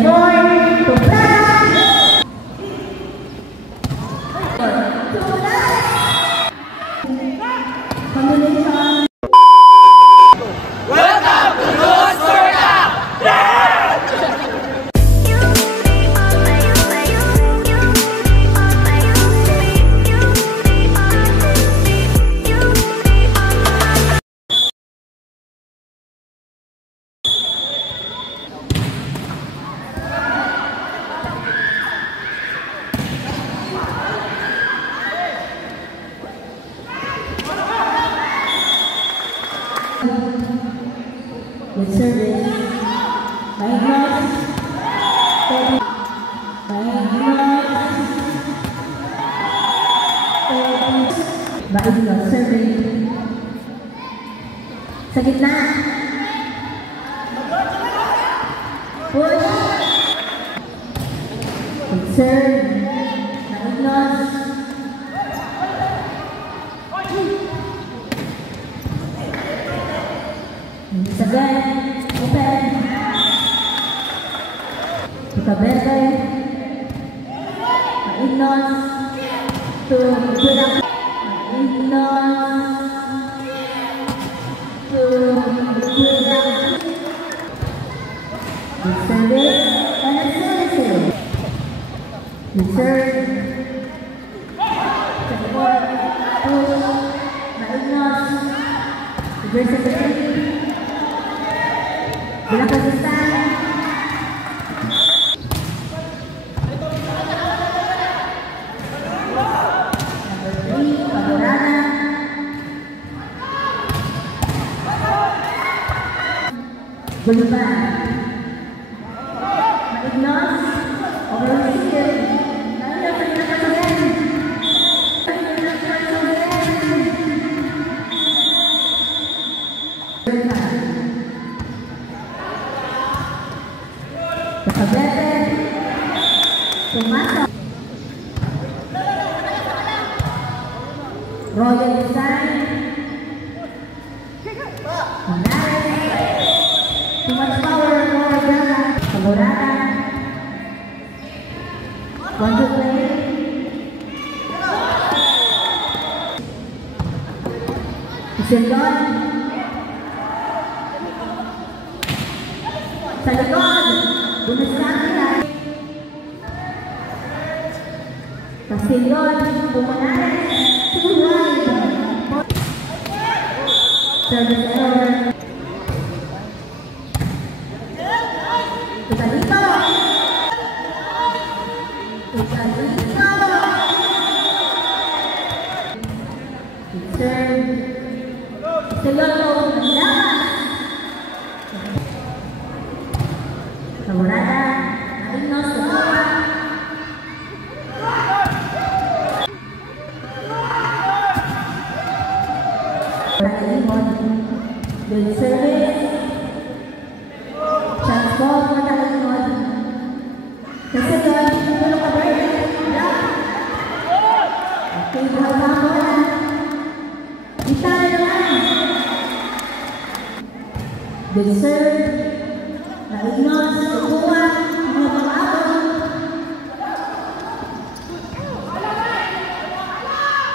24 to Brad. Combination. Welcome to Los Torta! Good service. Maignos. Maignos serving. Sa gitna. Push. Good serve. Maignos. Again, open. Cabete. Maignos. To Maignos. To good service. And a service. Good serve. Second. Push. Maignos. Reverse of the three. Bola Kazakhstan. Number 3, Pagorana. Buluban. Maignos. Overall season. Nalila pa rin ang kasagan. Cabete, Tomasa, Royal Design, Monares, too much power for Braga, Pagorana, want to play, Isilon, sa likod, Bunusan, Castillon, Pumanares, Tuguay, service error, Tugalito, serve, Castillon, Pagorana, Maignos, Tugawa, good service. Chance ball for Talingon. Kasi doon, tulong ka ba? Okay, buhay ba ako na? Kita na naman. Good serve. Maignos, Tugawa, mga pang-abon.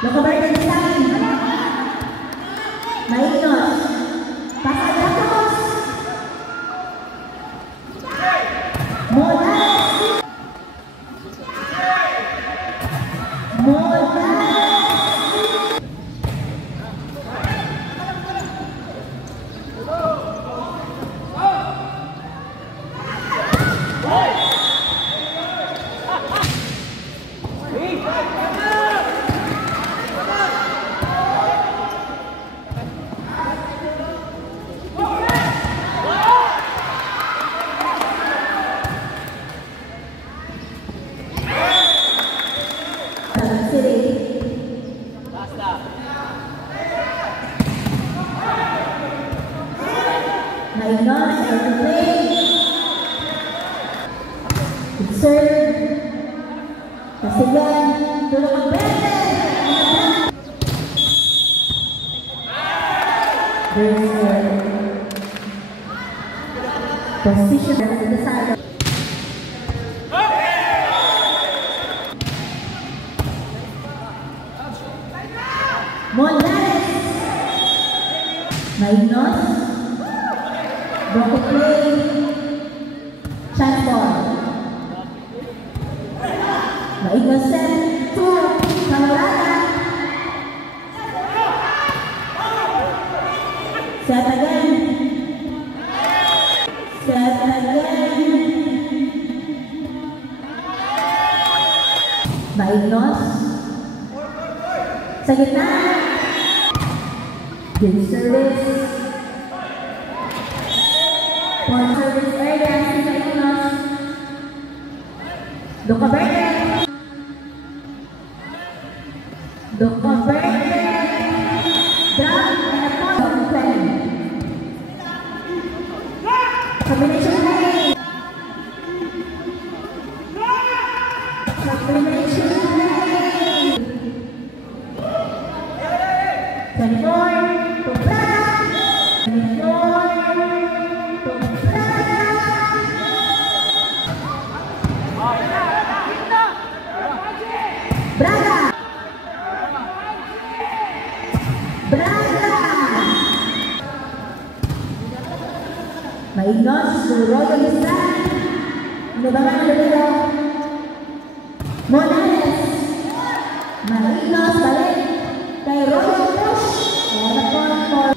Lokabarda Design. Maignos. Pasagapos. Monares. Maignos, out to play. Good serve. Kasigan, tulong ang bete. Position at the side. Broken play. Chance ball. Maignos set. 2. Kalorada. Set again. Set again. Maignos. Sa gitna. Good service. Point service area. Si Maignos. Doka Verde. Doka Verde. Drop and a point play. Combination play. Combination play. 24 to Braga. 24 to Braga. Braga. Maignos to Royal Israel. Nabangan na dito. Morales. Maignos balik kay Royal Push. And a point for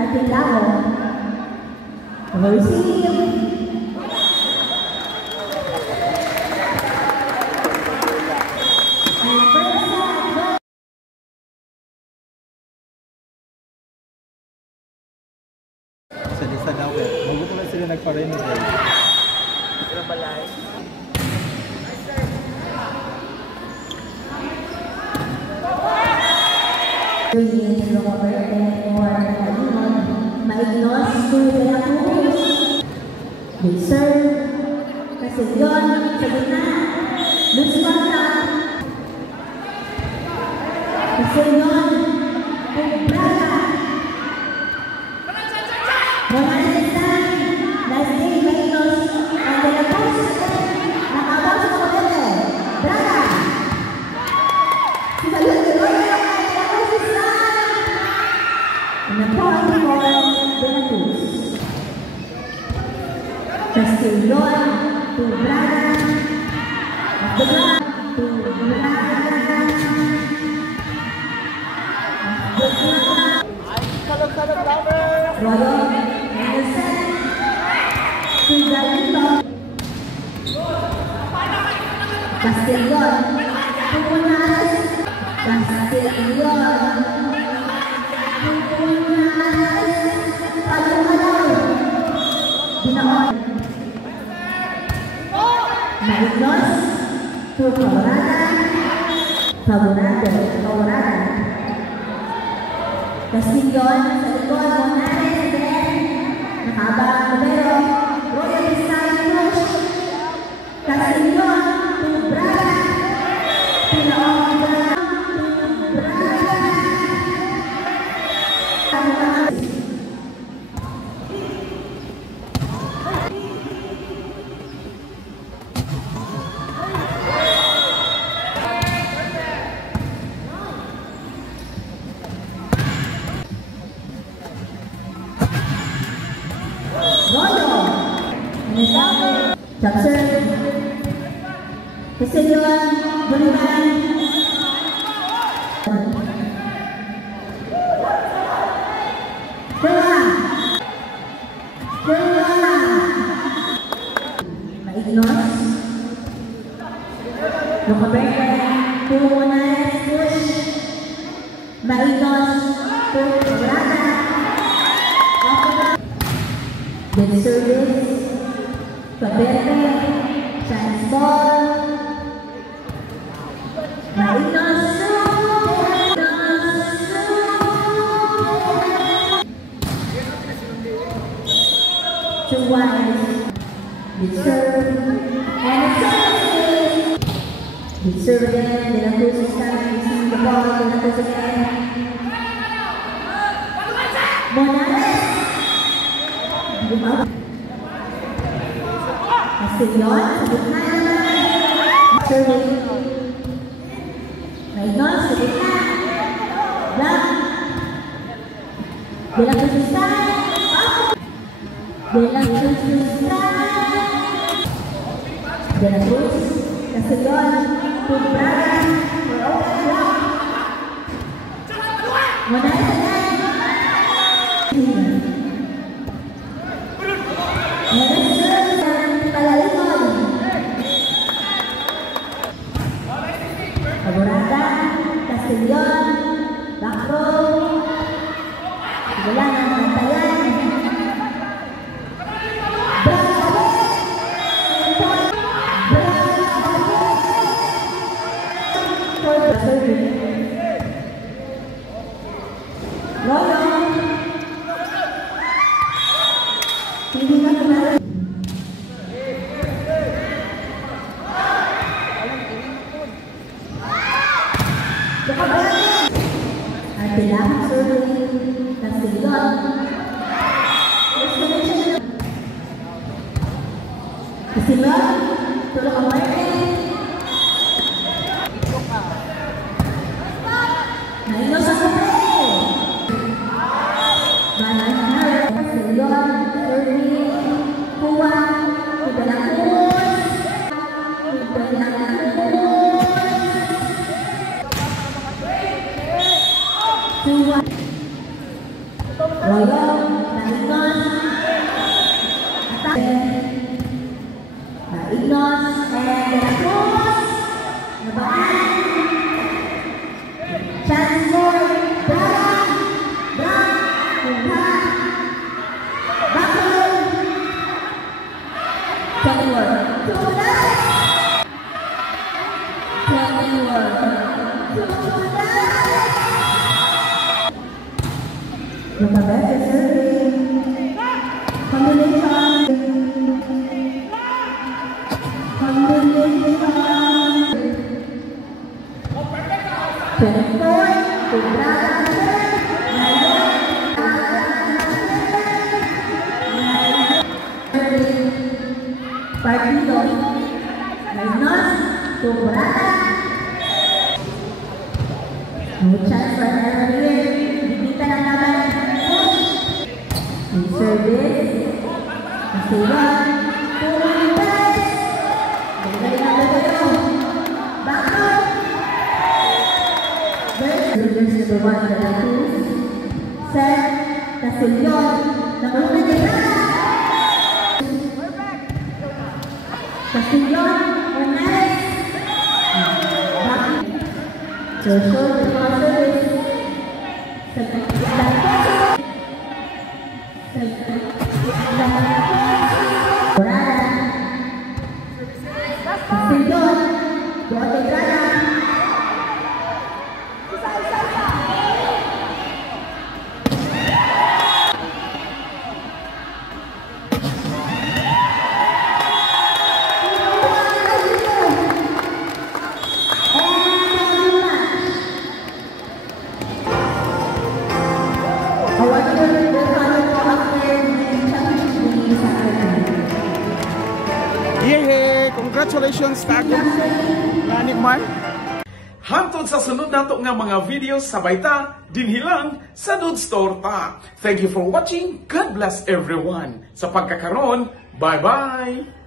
Artilao. Receive. And first set. Sa lista daw eh. Bago ko lang sila nagpa-renovate. Pero balay. Maignos to Veracruz. They serve. Castellon sa gitna. Luz Mata. Castellon to Braga. Morales time. Last day, Maignos. And Veracruz. Nakabaw sa Morete. Braga. Salud de Royal. And a point for Veracruz. Castellon to Braga. Of the Braga to Braga. Of the Braga. Royal and a set to Dalito. Castellon to Morales. Castellon. Maignos to Favorada. Castellon sa likod, Morales again. Nakabang numero. Royal Israel push. Castellon to Braga. Pinaong Braga to Braga. Jackson, Castellon, Bolivar, Maignos, Locaberte, to Morales push, Maignos, to Braga, good service. Paberte, chance ball. Maignos. To Wise. Good serve. And a service. Good serve again. Veracruz is coming. Receiving the ball. Veracruz again. Morales. Castellon, sa gitna naman. Serving. Maignos, sa gitna. Black. Veracruz style. De La Cruz, De La Cruz, Castellón, Tumbraga, for open block. Manay sa net. Palalimon. Paborada, Castellón, back row. Wala na nantayan. Hindi na kemarin. At kailangan survey Castellón. Castellón, tulong ang market. Naino sa kapay. Manang Castellón, survey, kuha, ibalakos, Tuwa, Royal, Naignos, Naignos, and De La Cruz, Nabaan, Chancellor, Brown, Kumha, Bakul, Chancellor, Nakabete survey, combination, 24, partido, Naignos, Tumbraga, no chance for error here, bibita na naman, in service, Castellón, Tumbraga, bigay na tayo, back up, there's number 1, De La Cruz, set, Castellón, number 1, De La Castellón, Hernández, back, Joshua, Castellón, Guatemala. Yay! Congratulations, Tago! Nanik man! Hantod sa sunod nato nga mga videos sabay ta dinhilang sa Dude Store ta. Thank you for watching. God bless everyone. Sa pagkakaroon, bye-bye!